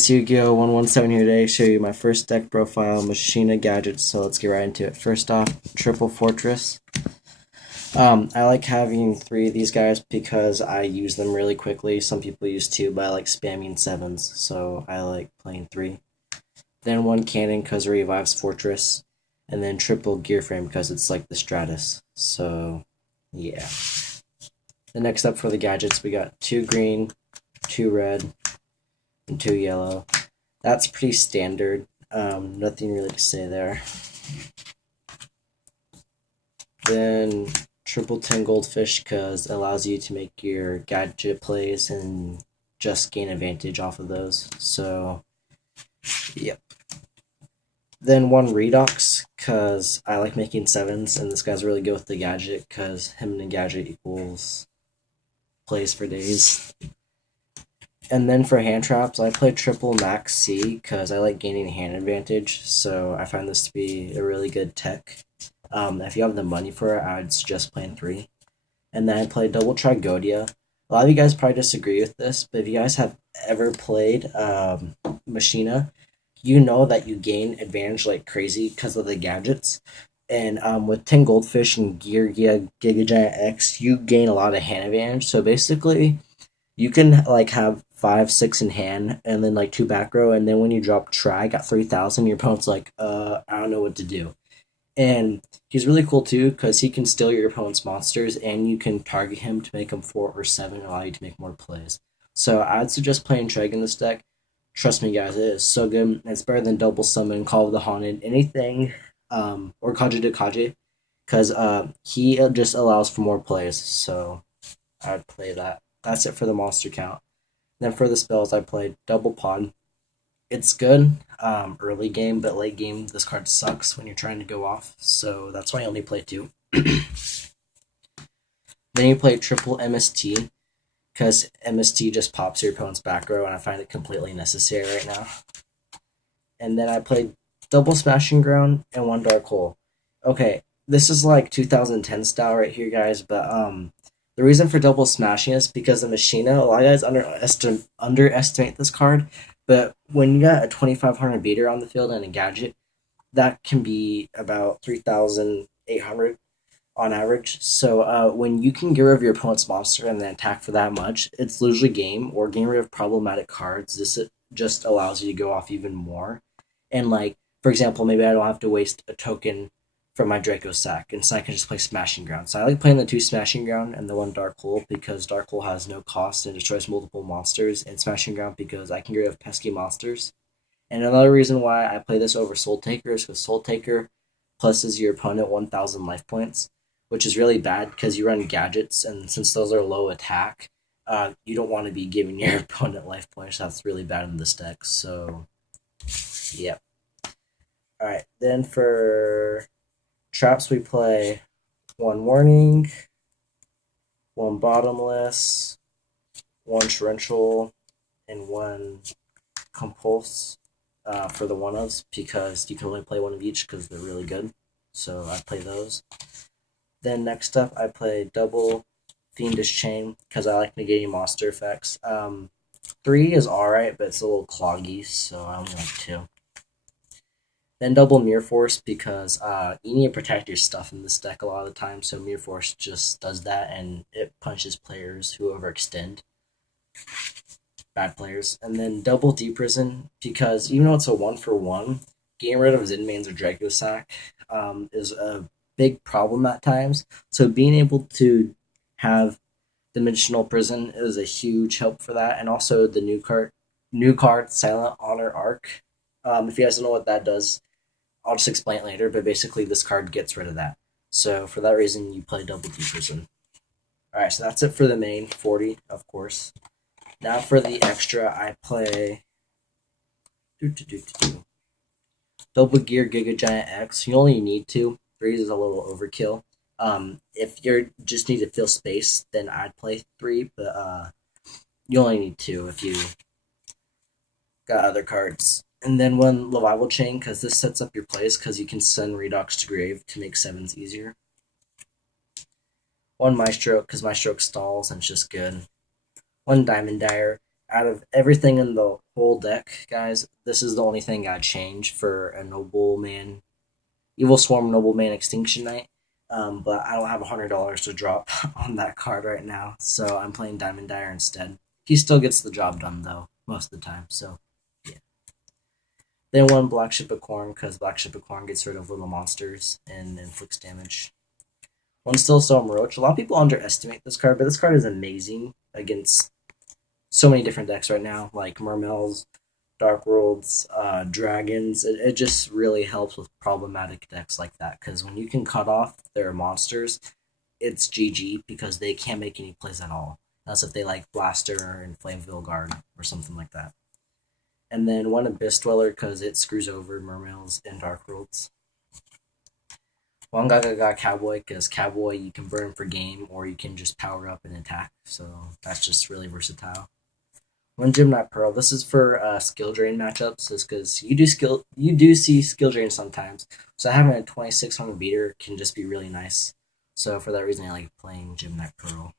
It's Yu-Gi-Oh! 117 here today. Show you my first deck profile, machina gadgets. So let's get right into it. First off, triple fortress. I like having three of these guys because I use them really quickly. Some people use two, but I like spamming sevens, so I like playing three. Then one cannon because it revives fortress, and then triple gear frame because it's like the Stratus. So yeah. The next up for the gadgets, we got two green, two red, and two yellow. That's pretty standard. Nothing really to say there. Then triple 10 goldfish because it allows you to make your gadget plays and just gain advantage off of those. So, yep. Then one Redox because I like making sevens, and this guy's really good with the gadget because him and the gadget equals plays for days. And then for hand traps, I play triple max C because I like gaining hand advantage, so I find this to be a really good tech. If you have the money for it, I would suggest playing three. And then I play double Trigodia. A lot of you guys probably disagree with this, but if you guys have ever played Machina, you know that you gain advantage like crazy because of the gadgets. And with 10 Goldfish and Giga Giant X, you gain a lot of hand advantage. So basically, you can like have 5, 6 in hand, and then like two back row, and then when you drop Trag at 3,000, your opponent's like, I don't know what to do. And he's really cool too because he can steal your opponent's monsters, and you can target him to make him 4 or 7, and allow you to make more plays. So I'd suggest playing Treg in this deck. Trust me, guys, it is so good. It's better than double summon, Call of the Haunted, anything, or Kaji de Kaji, because he just allows for more plays. So I'd play that. That's it for the monster count. Then for the spells, I played Double Pod. It's good early game, but late game, this card sucks when you're trying to go off. So that's why I only play two. Then you play Triple MST, because MST just pops your opponent's back row, and I find it completely necessary right now. And then I played Double Smashing Ground and one Dark Hole. Okay, this is like 2010 style right here, guys, but the reason for double smashing is because the Machina, a lot of guys underestimate this card, but when you got a 2500 beater on the field and a gadget, that can be about 3,800 on average. So when you can get rid of your opponent's monster and then attack for that much, it's literally game, or getting rid of problematic cards. This just allows you to go off even more. And like, for example, maybe I don't have to waste a token from my Draco sack, and so I can just play Smashing Ground. So I like playing the two Smashing Ground and the one Dark Hole because Dark Hole has no cost and destroys multiple monsters, and Smashing Ground because I can get rid of pesky monsters. And another reason why I play this over Soul Taker is because Soul Taker pluses your opponent 1,000 life points, which is really bad because you run gadgets, and since those are low attack, you don't want to be giving your opponent life points. That's really bad in this deck. So, yeah. All right, then for traps, we play one Warning, one Bottomless, one Torrential, and one Compulse for the one-ofs, because you can only play one of each because they're really good. So I play those. Then next up, I play double Fiendish Chain because I like negating monster effects. 3 is alright, but it's a little cloggy, so I only like 2. Then double Mirror Force because you need to protect your stuff in this deck a lot of the time, so Mirror Force just does that, and it punches players who overextend. Bad players. And then double Deep Prison because even though it's a 1-for-1, getting rid of Zinmains or Draco Sack is a big problem at times. So being able to have Dimensional Prison is a huge help for that, and also the new card Silent Honor Arc. If you guys don't know what that does, I'll just explain it later, but basically this card gets rid of that. So for that reason, you play double Deep Prison. Alright, so that's it for the main 40, of course. Now for the extra, I play Double Gear Giga Giant X. You only need 2. 3 is a little overkill. If you just need to fill space, then I'd play 3, but you only need 2 if you got other cards. And then one Revival Chain, because this sets up your plays, because you can send Redox to grave to make 7s easier. One Maestro, because Maestro stalls and it's just good. One Diamond Dyer. Out of everything in the whole deck, guys, this is the only thing I'd change for a Nobleman, Evil Swarm Nobleman Extinction Knight. But I don't have $100 to drop on that card right now, so I'm playing Diamond Dyer instead. He still gets the job done though most of the time. So yeah. Then one Black Ship of Corn because Black Ship of Corn gets rid of little monsters and inflicts damage. One Still Storm Roach. A lot of people underestimate this card, but this card is amazing against so many different decks right now, like Mermels, Dark Worlds, Dragons. It just really helps with problematic decks like that because when you can cut off their monsters, it's GG because they can't make any plays at all. That's if they like Blaster and Flameville Guard or something like that. And then one Abyss Dweller because it screws over Mermels and Dark Worlds. One Gaga Cowboy because Cowboy you can burn for game or you can just power up and attack. So that's just really versatile. One Gymnite Pearl. This is for skill drain matchups, is because you do see skill drain sometimes. So having a 2600 beater can just be really nice. So for that reason, I like playing Gymnite Pearl.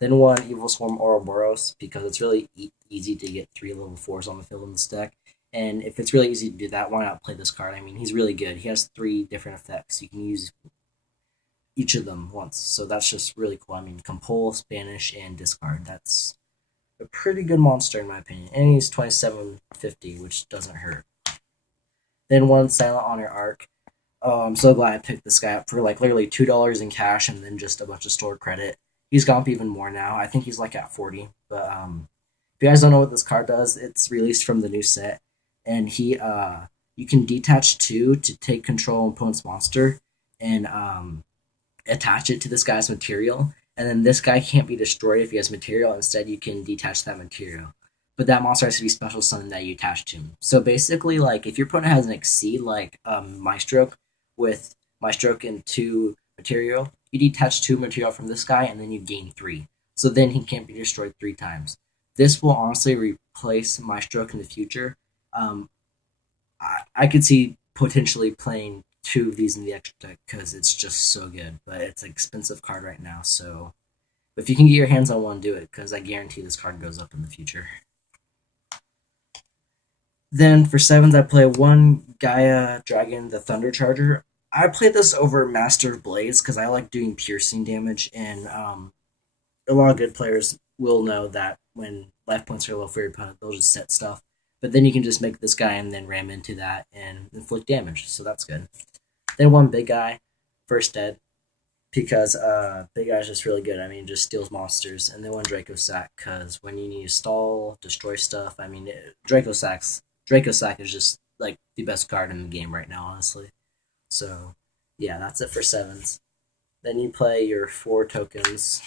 Then one Evil Swarm Ouroboros because it's really easy to get 3 level 4s on the field in this deck. And if it's really easy to do that, why not play this card? I mean, he's really good. He has 3 different effects. You can use each of them once. So that's just really cool. I mean, Compul, Spanish, and Discard. That's a pretty good monster in my opinion. And he's 2750, which doesn't hurt. Then one Silent Honor Arc. Oh, I'm so glad I picked this guy up for like literally $2 in cash and then just a bunch of store credit. He's gone up even more now. I think he's like at 40. But if you guys don't know what this card does, it's released from the new set. And you can detach 2 to take control of opponent's monster and attach it to this guy's material. And then this guy can't be destroyed if he has material. Instead, you can detach that material. But that monster has to be special something that you attach to him. So basically, like if your opponent has an Exceed like Maestroke with Maestroke and 2 material, you detach 2 material from this guy and then you gain 3. So then he can't be destroyed 3 times. This will honestly replace Maestroke in the future. I could see potentially playing 2 of these in the extra deck because it's just so good. But it's an expensive card right now, so if you can get your hands on one, do it because I guarantee this card goes up in the future. Then for 7s, I play one Gaia Dragon, the Thunder Charger. I play this over Master of Blades because I like doing piercing damage, and a lot of good players will know that when life points are low for your opponent, they'll just set stuff. But then you can just make this guy and then ram into that and inflict damage, so that's good. Then one Big Guy, First Dead, because Big Guy's just really good. I mean, just steals monsters. And then one Draco Sack, because when you need to stall, destroy stuff, I mean, Draco Sack is just like the best card in the game right now, honestly. So yeah, that's it for 7s. Then you play your 4 tokens.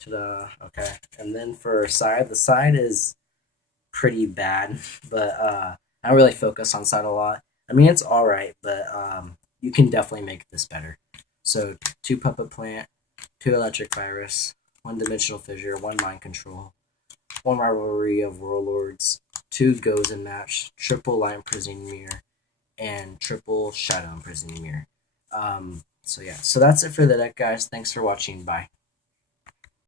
Ta-da. Okay. And then for side, the side is pretty bad, but I don't really focus on side a lot. I mean, it's all right, but you can definitely make this better. So 2 Puppet Plant, 2 Electric Virus, 1 Dimensional Fissure, 1 Mind Control, 1 Rivalry of Warlords, 2 Goes and Match, triple Light Imprisoning Mirror, and triple Shadow Imprisoning Mirror. So yeah, so that's it for the deck, guys. Thanks for watching. Bye.